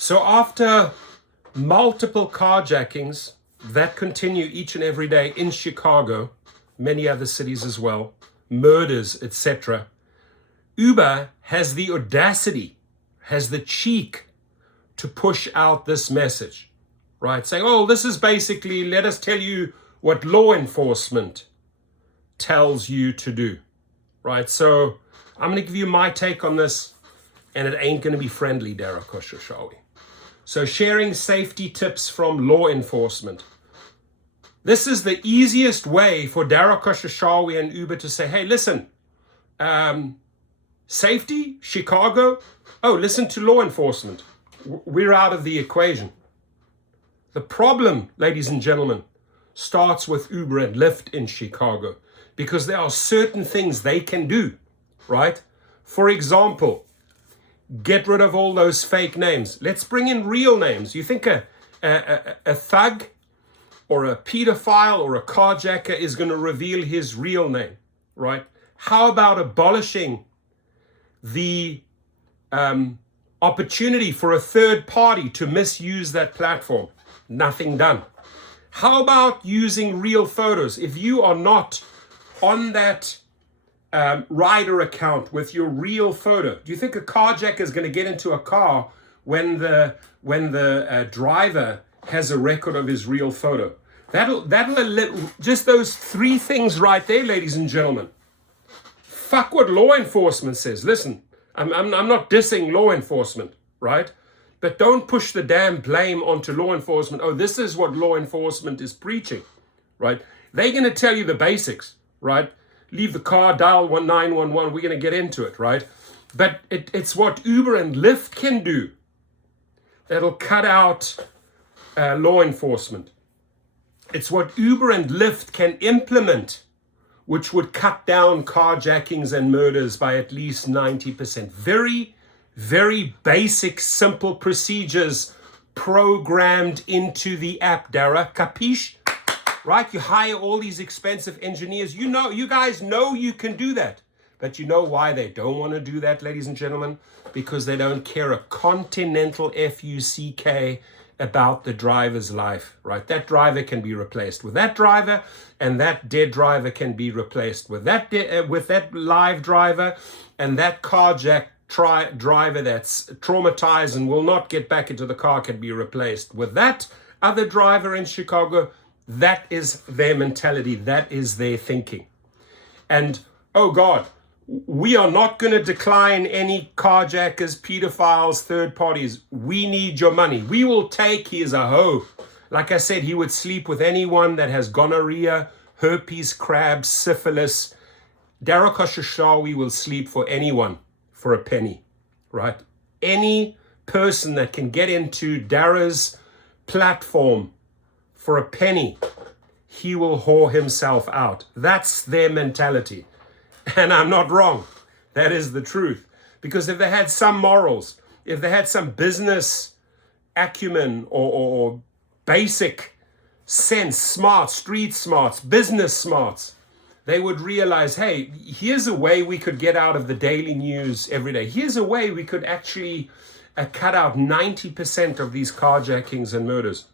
So after multiple carjackings that continue each and every day in Chicago, many other cities as well, murders, etc., Uber has the audacity, has the cheek to push out this message, right? Saying, oh, this is basically, let us tell you what law enforcement tells you to do, right? So I'm going to give you my take on this, and it ain't going to be friendly, Darakosha, shall we? So sharing safety tips from law enforcement. This is the easiest way for Darakosha, Shawi and Uber to say, hey, listen, safety, Chicago, oh, listen to law enforcement. We're out of the equation. The problem, ladies and gentlemen, starts with Uber and Lyft in Chicago, because there are certain things they can do, right? For example, get rid of all those fake names. Let's bring in real names. You think a thug or a pedophile or a carjacker is going to reveal his real name, right? How about abolishing the opportunity for a third party to misuse that platform? Nothing done. How about using real photos? If you are not on that rider account with your real photo, do you think a carjacker is going to get into a car when the driver has a record of his real photo? That'll just those three things right there, ladies and gentlemen. Fuck what law enforcement says. Listen, I'm not dissing law enforcement, right? But don't push the damn blame onto law enforcement. Oh, this is what law enforcement is preaching, right? They're going to tell you the basics, right? Leave the car, dial 911. We're going to get into it, right? But it's what Uber and Lyft can do that'll cut out law enforcement. It's what Uber and Lyft can implement, which would cut down carjackings and murders by at least 90%. Very, very basic, simple procedures programmed into the app, Dara. Capiche? Right? You hire all these expensive engineers. You guys know you can do that. But you know why they don't want to do that, ladies and gentlemen? Because they don't care a continental FUCK about the driver's life, right? That driver can be replaced with that driver, and that dead driver can be replaced with that live driver, and that carjack driver that's traumatized and will not get back into the car can be replaced with that other driver in Chicago. That is their mentality. That is their thinking. And, oh God, we are not going to decline any carjackers, pedophiles, third parties. We need your money. We will take, he is a hoe. Like I said, he would sleep with anyone that has gonorrhea, herpes, crabs, syphilis. Darakosha will sleep for anyone for a penny, right? Any person that can get into Dara's platform for a penny, he will whore himself out. That's their mentality. And I'm not wrong. That is the truth. Because if they had some morals, if they had some business acumen or basic sense, smarts, street smarts, business smarts, they would realize, hey, here's a way we could get out of the daily news every day. Here's a way we could actually cut out 90% of these carjackings and murders.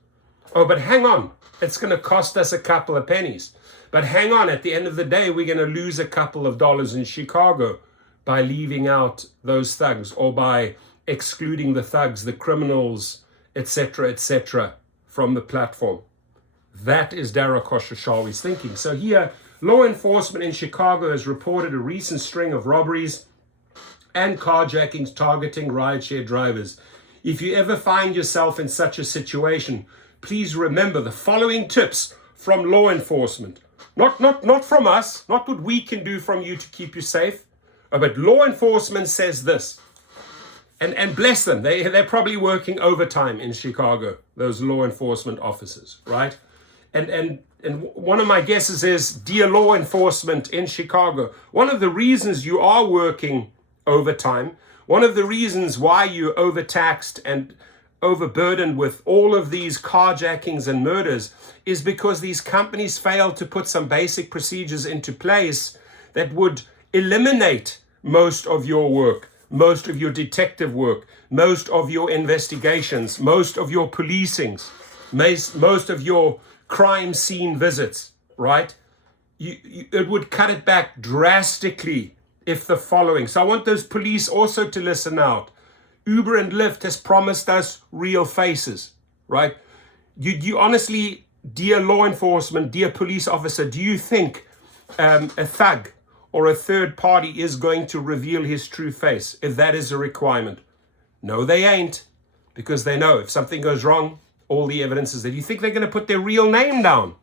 Oh, but hang on. It's going to cost us a couple of pennies. But hang on, at the end of the day, we're going to lose a couple of dollars in Chicago by leaving out those thugs, or by excluding the thugs, the criminals, etc., from the platform. That is Darakosha Shawi's thinking. So here, law enforcement in Chicago has reported a recent string of robberies and carjackings targeting rideshare drivers. If you ever find yourself in such a situation, please remember the following tips from law enforcement. Not from us, not what we can do from you to keep you safe, but law enforcement says this. And bless them, they're probably working overtime in Chicago, those law enforcement officers, right? And one of my guesses is, dear law enforcement in Chicago, one of the reasons you are working overtime, one of the reasons why you're overtaxed and overburdened with all of these carjackings and murders is because these companies failed to put some basic procedures into place that would eliminate most of your work. most of your detective work, most of your investigations, most of your policings, most of your crime scene visits, right? It would cut it back drastically if the following. So I want those police also to listen out. Uber and Lyft has promised us real faces, right? You honestly, dear law enforcement, dear police officer, do you think a thug or a third party is going to reveal his true face if that is a requirement? No, they ain't, because they know if something goes wrong, all the evidence is there. You think they're going to put their real name down?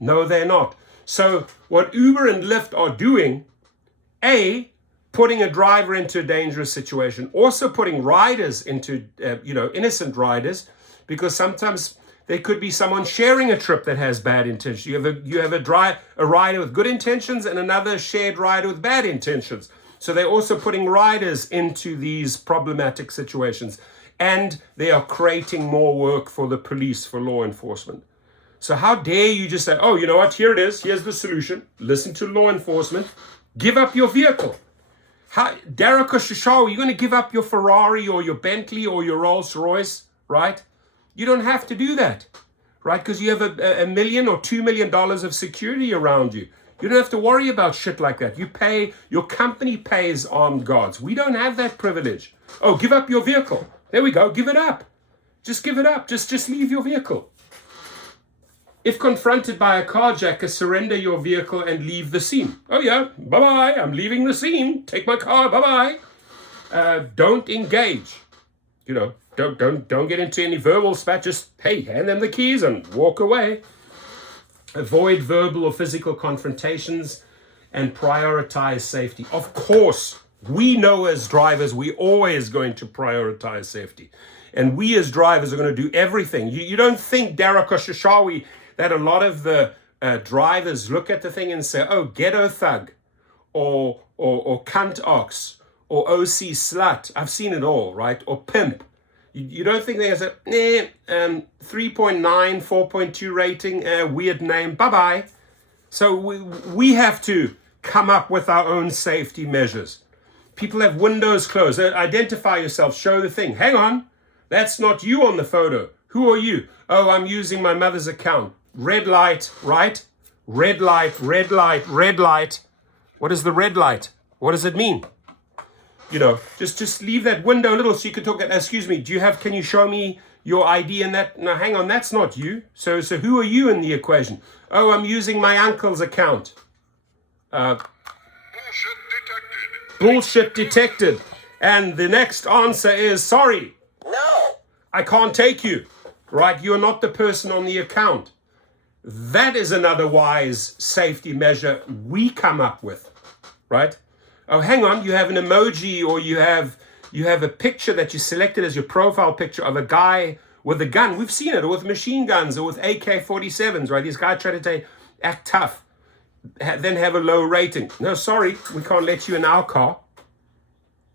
No, they're not. So what Uber and Lyft are doing, A, putting a driver into a dangerous situation, also putting riders into, innocent riders, because sometimes there could be someone sharing a trip that has bad intentions. You have a rider with good intentions and another shared rider with bad intentions. So they're also putting riders into these problematic situations, and they are creating more work for the police, for law enforcement. So how dare you just say, oh, you know what, here it is, here's the solution. Listen to law enforcement, give up your vehicle. Derek or Shashaw, you're going to give up your Ferrari or your Bentley or your Rolls Royce, right? You don't have to do that, right? Because you have $1 million or $2 million of security around you. You don't have to worry about shit like that. Your company pays armed guards. We don't have that privilege. Oh, give up your vehicle. There we go, give it up. Just give it up, just leave your vehicle. If confronted by a carjacker, surrender your vehicle and leave the scene. Oh yeah, bye-bye, I'm leaving the scene. Take my car, bye-bye. Don't engage. Don't get into any verbal spat. Just, hey, hand them the keys and walk away. Avoid verbal or physical confrontations and prioritize safety. Of course, we know as drivers, we're always going to prioritize safety. And we as drivers are going to do everything. You don't think, Derek or Shashawi, that a lot of the drivers look at the thing and say, oh, ghetto thug, or cunt ox, or OC slut. I've seen it all, right? Or pimp. You don't think there's a 3.9, 4.2 rating, weird name, bye-bye. So we have to come up with our own safety measures. People have windows closed. Identify yourself, show the thing. Hang on, that's not you on the photo. Who are you? Oh, I'm using my mother's account. Red light, right? Red light, red light, red light. What is the red light? What does it mean? Just leave that window a little so you can talk. Excuse me, can you show me your ID and that? No, hang on, that's not you. So who are you in the equation? Oh, I'm using my uncle's account. Bullshit detected. Bullshit detected. And the next answer is, sorry. No. I can't take you. Right? You're not the person on the account. That is another wise safety measure we come up with, right? Oh, hang on, you have an emoji, or you have a picture that you selected as your profile picture of a guy with a gun. We've seen it, or with machine guns, or with AK-47s, right? These guys try to act tough, then have a low rating. No, sorry, we can't let you in our car.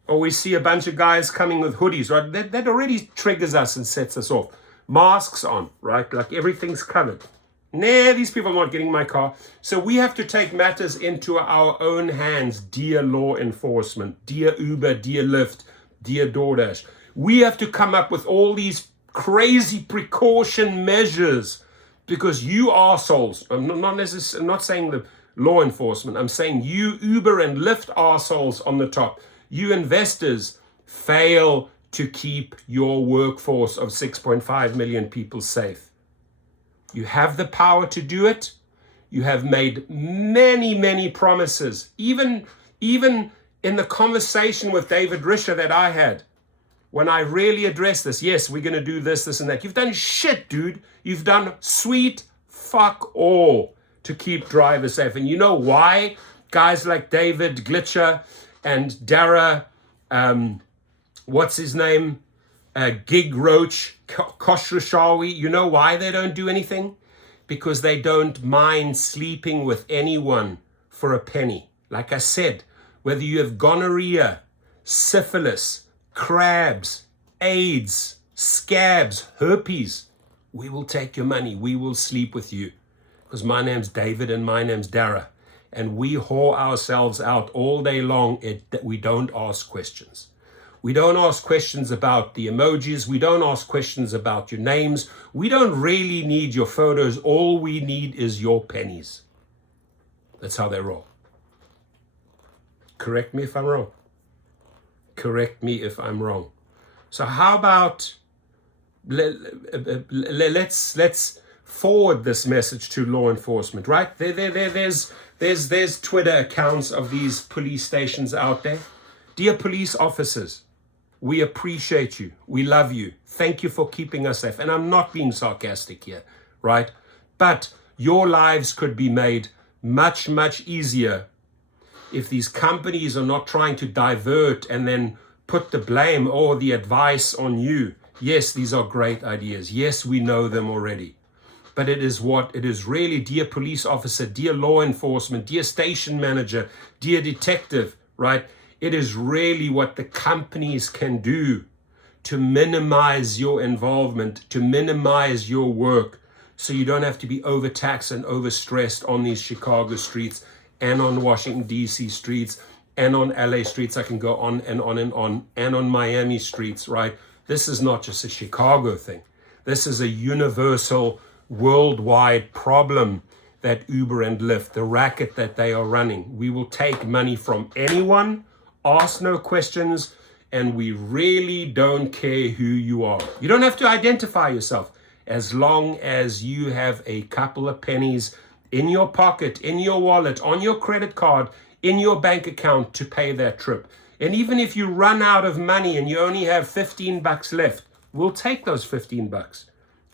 Or we see a bunch of guys coming with hoodies, right? That already triggers us and sets us off. Masks on, right? Like everything's covered. Nah, these people are not getting my car. So we have to take matters into our own hands, dear law enforcement, dear Uber, dear Lyft, dear DoorDash. We have to come up with all these crazy precaution measures, because you arseholes, I'm not saying the law enforcement, I'm saying you Uber and Lyft arseholes on the top, you investors fail to keep your workforce of 6.5 million people safe. You have the power to do it. You have made many, many promises. Even in the conversation with David Risher that I had, when I really addressed this, yes, we're going to do this, this, and that. You've done shit, dude. You've done sweet fuck all to keep drivers safe. And you know why? Guys like David Glitcher and Dara, what's his name? Gig Roach, Kosh Rashawi, you know why they don't do anything? Because they don't mind sleeping with anyone for a penny. Like I said, whether you have gonorrhea, syphilis, crabs, AIDS, scabs, herpes, we will take your money. We will sleep with you. Because my name's David and my name's Dara. And we whore ourselves out all day long that we don't ask questions. We don't ask questions about the emojis. We don't ask questions about your names. We don't really need your photos. All we need is your pennies. That's how they roll. Correct me if I'm wrong. Correct me if I'm wrong. So how about let's forward this message to law enforcement, right? There's Twitter accounts of these police stations out there. Dear police officers, we appreciate you. We love you. Thank you for keeping us safe. And I'm not being sarcastic here, right? But your lives could be made much, much easier if these companies are not trying to divert and then put the blame or the advice on you. Yes, these are great ideas. Yes, we know them already. But it is really, dear police officer, dear law enforcement, dear station manager, dear detective, right? It is really what the companies can do to minimize your involvement, to minimize your work, so you don't have to be overtaxed and overstressed on these Chicago streets and on Washington, D.C. streets and on LA streets. I can go on and on and on, and on Miami streets, right? This is not just a Chicago thing. This is a universal, worldwide problem that Uber and Lyft, the racket that they are running. We will take money from anyone, ask no questions, and we really don't care who you are. You don't have to identify yourself as long as you have a couple of pennies in your pocket, in your wallet, on your credit card, in your bank account to pay that trip. And even if you run out of money and you only have $15 left, we'll take those $15,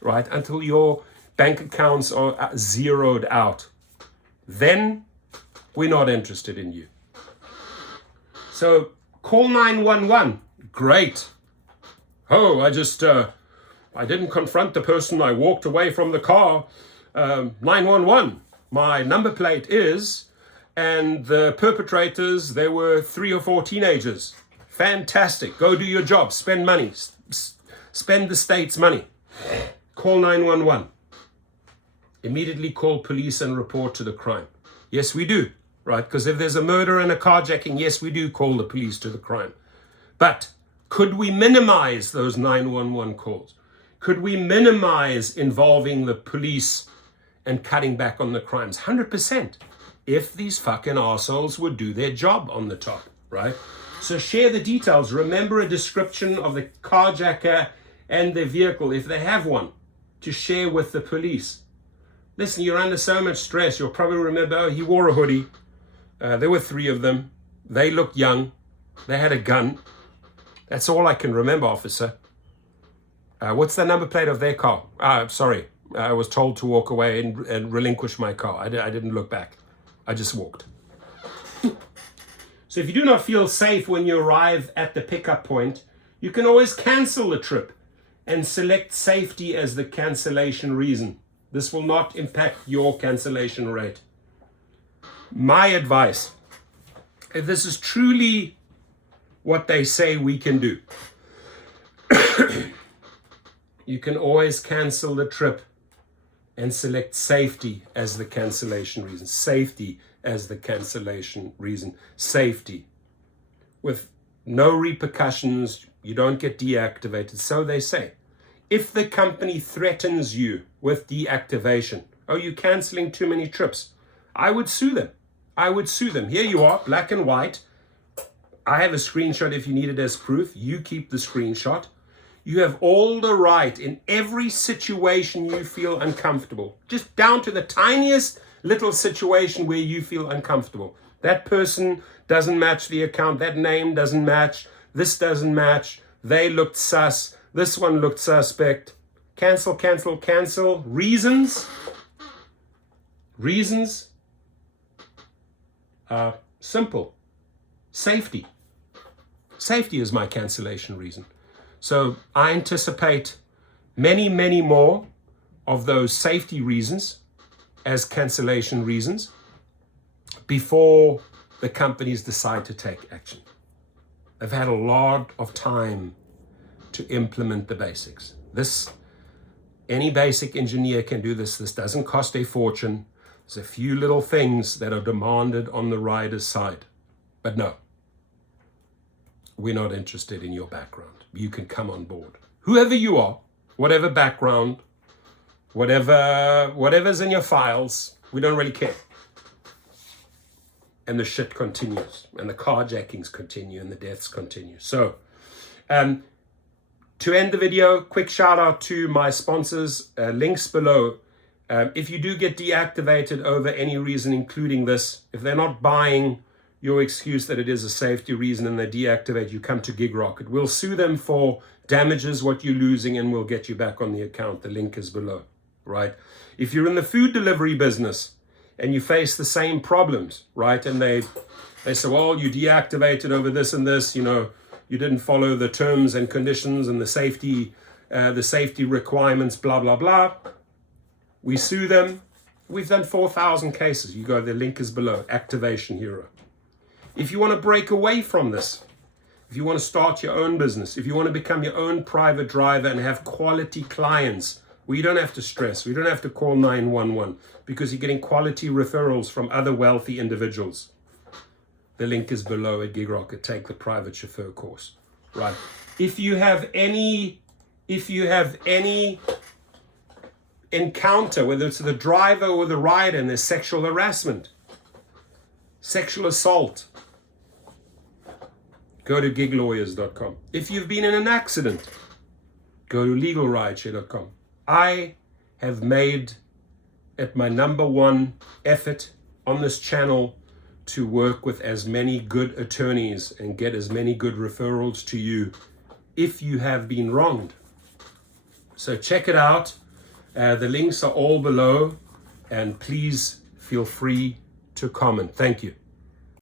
right? Until your bank accounts are zeroed out. Then we're not interested in you. So call 911. Great. Oh, I didn't confront the person. I walked away from the car. 911. My number plate is, and the perpetrators, there were 3 or 4 teenagers. Fantastic. Go do your job. Spend money. Spend the state's money. Call 911. Immediately call police and report to the crime. Yes, we do, right? Because if there's a murder and a carjacking, yes, we do call the police to the crime. But could we minimize those 911 calls? Could we minimize involving the police and cutting back on the crimes? 100%. If these fucking assholes would do their job on the top, right? So share the details. Remember a description of the carjacker and their vehicle, if they have one, to share with the police. Listen, you're under so much stress. You'll probably remember, oh, he wore a hoodie. There were 3 of them. They looked young. They had a gun. That's all I can remember, officer. What's the number plate of their car? Sorry. I was told to walk away and relinquish my car. I didn't look back. I just walked. So if you do not feel safe when you arrive at the pickup point, you can always cancel the trip and select safety as the cancellation reason. This will not impact your cancellation rate. My advice, if this is truly what they say we can do, you can always cancel the trip and select safety as the cancellation reason. Safety as the cancellation reason. Safety. With no repercussions, you don't get deactivated. So they say. If the company threatens you with deactivation, oh, you're canceling too many trips, I would sue them. I would sue them. Here you are, black and white. I have a screenshot if you need it as proof. You keep the screenshot. You have all the right in every situation you feel uncomfortable, just down to the tiniest little situation where you feel uncomfortable. That person doesn't match the account. That name doesn't match. This doesn't match. They looked sus. This one looked suspect. Cancel, cancel, cancel. Reasons? Reasons? Simple. Safety. Safety is my cancellation reason. So I anticipate many, many more of those safety reasons as cancellation reasons before the companies decide to take action. They've had a lot of time to implement the basics. Any basic engineer can do this. This doesn't cost a fortune. There's a few little things that are demanded on the rider's side. But no. we're not interested in your background. You can come on board. Whoever you are, whatever background, whatever's in your files, we don't really care. And the shit continues, and the carjackings continue, and the deaths continue. So, to end the video, quick shout out to my sponsors, links below. If you do get deactivated over any reason, including this, if they're not buying your excuse that it is a safety reason and they deactivate, you come to GigRocket. We'll sue them for damages, what you're losing, and we'll get you back on the account. The link is below, right? If you're in the food delivery business and you face the same problems, right? And they say, well, you deactivated over this and this, you know, you didn't follow the terms and conditions and the safety requirements, blah, blah, blah. We sue them. We've done 4,000 cases. You go, the link is below, Activation Hero. If you want to break away from this, if you want to start your own business, if you want to become your own private driver and have quality clients, where you don't have to stress, we don't have to call 911 because you're getting quality referrals from other wealthy individuals. The link is below at GigRocket. Take the private chauffeur course, right? If you have any encounter, whether it's the driver or the rider, and there's sexual harassment, sexual assault, go to giglawyers.com. If you've been in an accident, go to legalrideshare.com. I have made it my #1 effort on this channel to work with as many good attorneys and get as many good referrals to you if you have been wronged. So check it out. The links are all below, and please feel free to comment. Thank you.